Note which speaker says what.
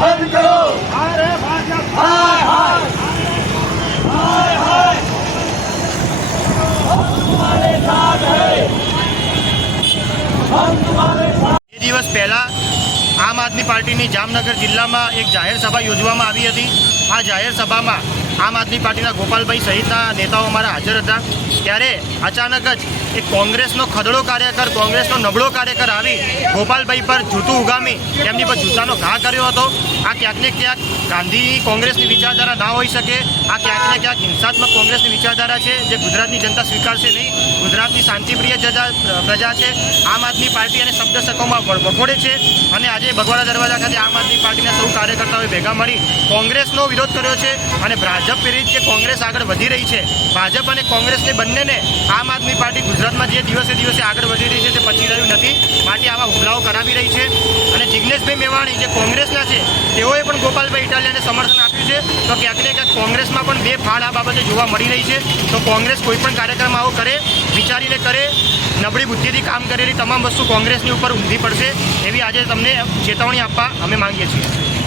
Speaker 1: બંધ કરો. હાય દિવસ પહેલા આમ આદમી પાર્ટીની જામનગર જિલ્લામાં એક જાહેર સભા યોજવામાં આવી હતી. આ જાહેર સભામાં આમ આદમી પાર્ટીના ગોપાલભાઈ સહિતના નેતાઓ અમારા હાજર હતા. ત્યારે અચાનક જ એક કોંગ્રેસનો ખદડો કાર્યકર, કોંગ્રેસનો નબળો કાર્યકર આવી ગોપાલભાઈ પર જૂતું ઉગામી, તેમની પર જૂતાનો ઘા કર્યો હતો. આ ક્યાંક ને ક્યાંક ગાંધી કોંગ્રેસની વિચારધારા ના હોઈ શકે, આ ક્યાંક ને ક્યાંક હિંસાત્મક કોંગ્રેસની વિચારધારા છે, જે ગુજરાતની જનતા સ્વીકારશે નહીં. ગુજરાતની શાંતિપ્રિય પ્રજા છે. આમ આદમી પાર્ટી અને શબ્દ શકોમાં વખોડે છે. અને આજે બગવાડા દરવાજા ખાતે આમ આદમી પાર્ટીના સૌ કાર્યકર્તાઓએ ભેગા મળી કોંગ્રેસનો વિરોધ કર્યો છે અને ભાજપ વિરુદ્ધ જે કોંગ્રેસ આગળ વધી રહી છે, ભાજપ અને કોંગ્રેસને બંનેને આમ આદમી પાર્ટી ગુજરાતમાં જે દિવસે દિવસે આગળ વધી રહી છે તે પચી રહ્યું નથી. માટે આવા હુમલાઓ કરાવી રહી છે. અને જિજ્ઞેશભાઈ મેવાણી જે કોંગ્રેસના છે, તેઓએ પણ ગોપાલભાઈ ઇટાલિયાને સમર્થન આપ્યું છે. તો ક્યાંક ને ક્યાંક કોંગ્રેસમાં પણ બે ફાળ આ બાબતે જોવા મળી રહી છે. તો કોંગ્રેસ કોઈ પણ કાર્યક્રમ આવો કરે, વિચારીને કરે, નબળી બુદ્ધિથી કામ કરેલી તમામ વસ્તુ કોંગ્રેસની ઉપર ઊંધી પડશે, એવી આજે તમને ચેતવણી આપવા અમે માંગીએ છીએ.